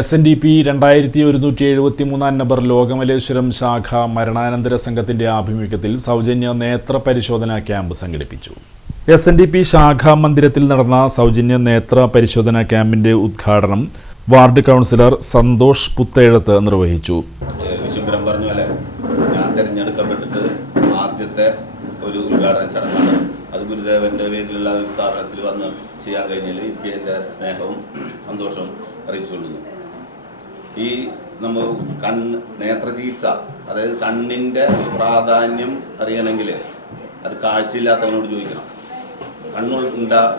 SNDP 2173 number Lokamaleswaram ശാഖ മരണാനന്തര സംഘത്തിന്റെ ആഭിമുഖ്യത്തിൽ സൗജന്യ നേത്ര പരിശോധനാ ക്യാമ്പ് സംഘടിപ്പിച്ചു. SNDP ശാഖാ മന്ദിരത്തിൽ നടന്ന സൗജന്യ നേത്ര പരിശോധനാ ക്യാമ്പിന്റെ ഉദ്ഘാടനം വാർഡ് കൗൺസിലർ സന്തോഷ് പുത്തേഴത്ത് നിർവഹിച്ചു. വിശുംബരം പറഞ്ഞ പോലെ ഞാൻ തിരഞ്ഞെടുക്കപ്പെട്ടിട്ട് ആദ്യത്തെ ഒരു ഉദ്ഘാടന ചടങ്ങാണ്. അത് ഗുരുദേവന്റെ പേരിലുള്ള ഒരു സ്ഥാപനത്തിൽ വന്ന് ചെയ്യാൻ കഴിഞ്ഞാൽ എനിക്ക് എൻ്റെ സ്നേഹവും സന്തോഷവും അറിയിച്ചുകൊള്ളുന്നു. ഈ നമ്മൾ നേത്ര ചികിത്സ, അതായത് കണ്ണിൻ്റെ പ്രാധാന്യം അറിയണമെങ്കിൽ അത് കാഴ്ചയില്ലാത്തവനോട് ചോദിക്കണം.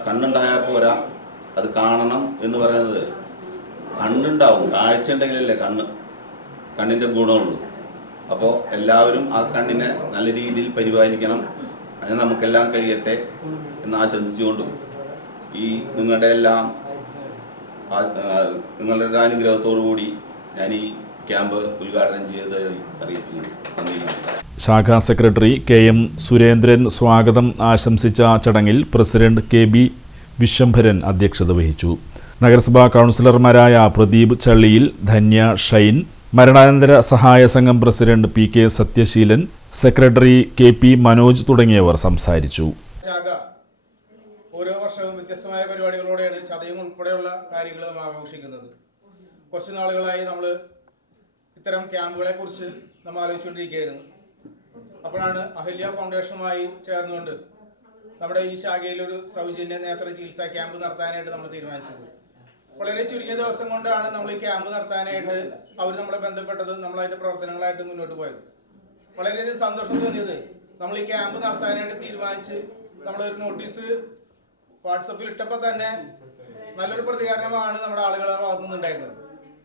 കണ്ണുണ്ടായാൽ പോരാ, അത് കാണണം എന്ന് പറയുന്നത്. കണ്ണുണ്ടാവും, കാഴ്ച ഉണ്ടെങ്കിലല്ലേ കണ്ണിൻ്റെ ഗുണമുള്ളൂ. അപ്പോൾ എല്ലാവരും ആ കണ്ണിനെ നല്ല രീതിയിൽ പരിപാലിക്കണം. അത് നമുക്കെല്ലാം കഴിയട്ടെ എന്ന് ആശംസിച്ചുകൊണ്ടും ഈ നിങ്ങളുടെ അനുഗ്രഹത്തോടു കൂടി ഞാൻ ഈ ക്യാമ്പ് ഉദ്ഘാടനം ചെയ്തതായി അറിയിക്കുന്നു. നന്ദി, നമസ്കാരം. ശാഖാ സെക്രട്ടറി KM സുരേന്ദ്രൻ സ്വാഗതം ആശംസിച്ച ചടങ്ങിൽ പ്രസിഡന്റ് KB വിശ്വംഭരൻ അധ്യക്ഷത വഹിച്ചു. നഗരസഭാ കൗൺസിലർമാരായ പ്രദീപ് ചള്ളിയിൽ, ധന്യ ഷൈൻ, മരണാനന്തര സഹായ സംഘം president PK Sathyaseelan, secretary KP Manoj തുടങ്ങിയവർ സംസാരിച്ചു. ഓരോ വർഷവും വ്യത്യസ്തമായ പരിപാടികളോടെയാണ് ചതയം ഉൾപ്പെടെയുള്ള കാര്യങ്ങൾ നാം ആഘോഷിക്കുന്നത്. കുറച്ച് നാളുകളായി നമ്മൾ ഇത്തരം ക്യാമ്പുകളെ കുറിച്ച് നമ്മൾ ആലോചിച്ചുകൊണ്ടിരിക്കുകയായിരുന്നു. അപ്പോഴാണ് അഹല്യ ഫൗണ്ടേഷനുമായി ചേർന്നുകൊണ്ട് നമ്മുടെ ഈ ശാഖയിൽ ഒരു സൗജന്യ നേത്ര ചികിത്സാ ക്യാമ്പ് നടത്താനായിട്ട് നമ്മൾ തീരുമാനിച്ചത്. വളരെ ചുരുങ്ങിയ ദിവസം കൊണ്ടാണ് നമ്മൾ ഈ ക്യാമ്പ് നടത്താനായിട്ട് അവർ നമ്മളെ ബന്ധപ്പെട്ടത്, നമ്മളതിൻ്റെ പ്രവർത്തനങ്ങളായിട്ട് മുന്നോട്ട് പോയത്. വളരെയധികം സന്തോഷം തോന്നിയത്, നമ്മൾ ഈ ക്യാമ്പ് നടത്താനായിട്ട് തീരുമാനിച്ച് നമ്മളൊരു നോട്ടീസ് വാട്സപ്പിൽ ഇട്ടപ്പോൾ തന്നെ നല്ലൊരു പ്രതികരണമാണ് നമ്മുടെ ആളുകളെ ഭാഗത്തു നിന്നുണ്ടായിരുന്നത്.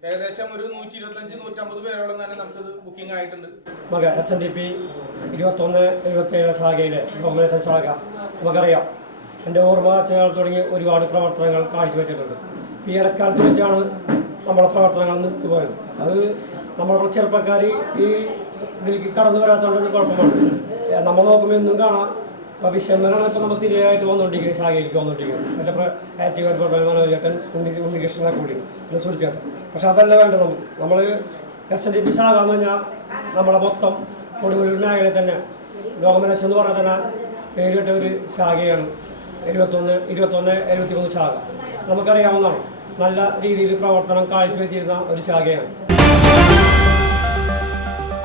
ഏകദേശം ഒരു 125-150 പേരോളം തന്നെ നമുക്കിത് ബുക്കിംഗ് ആയിട്ടുണ്ട്. SNDP 2177 ശാഖയിലെ ഗവൺമെൻറ് ശാഖ നമുക്കറിയാം. എൻ്റെ ഓർമ്മ വെച്ചാൽ തുടങ്ങി ഒരുപാട് പ്രവർത്തനങ്ങൾ കാഴ്ചവെച്ചിട്ടുണ്ട്. ഈ ഇടക്കാലത്ത് വെച്ചാണ് നമ്മുടെ പ്രവർത്തനങ്ങൾ നിർത്തിപ്പോയത്. അത് നമ്മളുടെ ചെറുപ്പക്കാർ ഈ ഇതിലേക്ക് കടന്നു വരാത്തതുകൊണ്ടൊരു കുഴപ്പമാണ്. നമ്മൾ നോക്കുമ്പോൾ എന്നും കാണാം. ഇപ്പോൾ വിശമ്മനാണ് ഇപ്പോൾ നമ്മൾ തിരിയായിട്ട് വന്നുകൊണ്ടിരിക്കുന്നത്, ശാഖയിലേക്ക് വന്നുകൊണ്ടിരിക്കുന്നത്. മറ്റേ ആക്റ്റീവായിട്ട് മനോജേട്ടൻ, ഉണ്ണികൃഷ്ണനെ കൂടി സുരിച്ചേട്ടൻ. പക്ഷെ അതല്ല വേണ്ടത്. നമ്മൾ SNDP ശാഖ എന്ന് പറഞ്ഞാൽ നമ്മളെ മൊത്തം കൊടുങ്ങല്ലൂർ മേഖലയിൽ തന്നെ ലോകമലേശ്വരം എന്ന് പറഞ്ഞാൽ തന്നെ പേരുകെട്ട ഒരു ശാഖയാണ് 2173 ശാഖ. നമുക്കറിയാവുന്നതാണ്. നല്ല രീതിയിൽ പ്രവർത്തനം കാഴ്ചവെച്ചിരുന്ന ഒരു ശാഖയാണ്.